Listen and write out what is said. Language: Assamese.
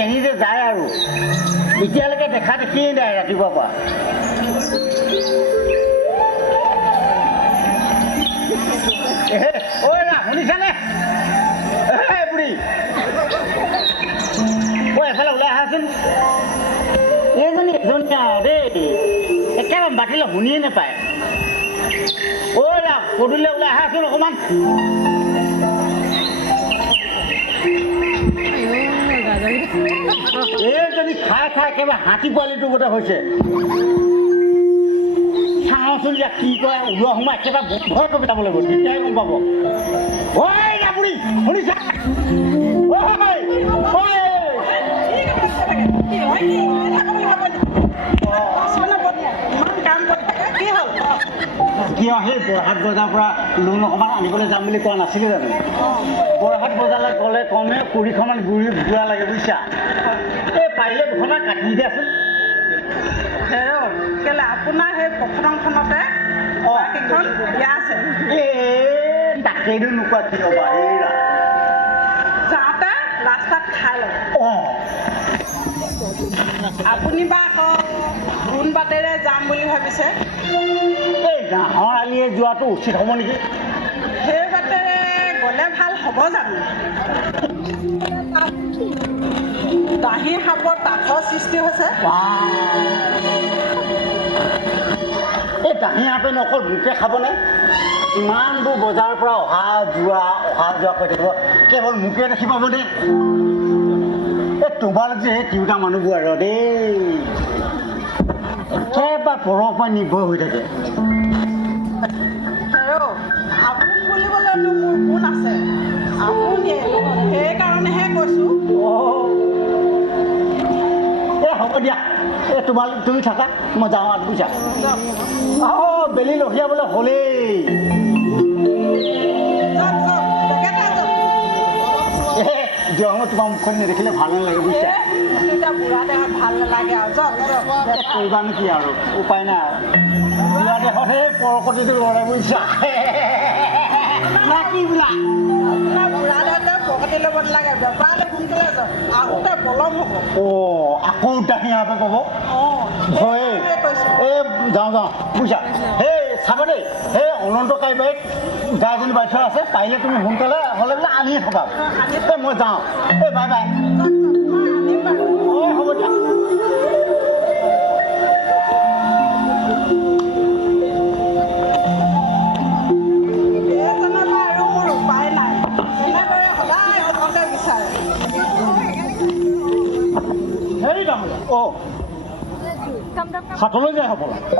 কেনি যে যায় আৰু এতিয়ালৈকে দেখা দেখিয়েই নাই ৰাতিপুৱাৰ পৰা ঐ না শুনিছানে বুঢ়ী ঐ এফালে ওলাই আহাচোন এইজনী এজনী দেই একেবাৰে মাতিলে শুনিয়ে নাপায় ঐ না পদূলিলে ওলাই আহাচোন অকণমান এইজনী খাই খাই একেবাৰে হাতী পোৱালিটো গোটেই হৈছে চাওঁচোন ইয়াক কি কয় ওলোৱা সময় একেবাৰে ভয় কৰি যাব লাগিব তেতিয়াই গম পাব ঐ না বুঢ়ী শুনিছা কিয় সেই বৰহাট বজাৰ পৰা লোন অকণমান আনিবলৈ যাম বুলি কোৱা নাছিলে জানো বৰহাট বজাৰলৈ গ'লে কমে 20খনমান গুড়ি ঘূৰা লাগে বুজিছা এই পাৰিলে দুখনা কাটি দিয়াচোন কেলে আপোনাৰ সেই প্ৰথমখনতে কেইখন বিয়া আছে তাকেইতো নোকোৱা কি হ'বা এইৰা যাওঁতে ৰাস্তাত খাই ল'ব আপুনি বা আকৌ কোন বাটেৰে যাম বুলি ভাবিছে এই গাঁৱৰ আলিয়ে যোৱাটো উচিত হ'ব নেকি সেই বাটেৰে গ'লে ভাল হ'ব জানো দাহি সাপৰ তাঁতৰ সৃষ্টি হৈছে এই দাহি সাপে অকল মোকে খাবনে ইমানবোৰ বজাৰৰ পৰা অহা যোৱা কৰি থাকিব কেৱল মোকে দেখি পাবনে এই তোমালোক যে সেই তিৰোতা মানুহবোৰ আৰু দেই একেবাৰে পৰৰ পৰা নিৰ্ভৰ হৈ থাকে আপোন বুলিবলৈতো মোৰ কোন আছে আপুনিয়ে সেইকাৰণেহে কৈছোঁ এই হ'ব দিয়া এই তুমি থাকা মই যাওঁ আৰু বুজিছা বেলি লহিয়াবলৈ হ'লেই যোৱা সময়ত তোমাৰ মুখখন নেদেখিলে ভাল নালাগে বুজিছা বুঢ়া দেহত ভাল নালাগে আৰু কৰিবানো কি আৰু উপায় নাই আৰু বুঢ়া দেহতহে পৰকতিটো লৰে বুজিছা না কি বোলা বুঢ়া দেহতে পৰকতি ল'ব নালাগে বেপাৰলৈ সোনকালে আহোঁতে পলম হ'ব আকৌ দাহি সাপে পাব হয় এই যাওঁ বুজিছা সেই চাবা দেই সেই অনন্ত কাইবাৰীত গাইজনী বাই থোৱা আছে পাৰিলে তুমি সোনকালে হ'লে বোলে আনিয়ে থকা এই মই যাওঁ এই বাই বাই হ'ব দিয়া আৰু মোৰ উপায় নাই এনেদৰে সদায় সকলোকে বিচাৰে হেৰি তাৰমানে হাতলৈ যায় হ'বলা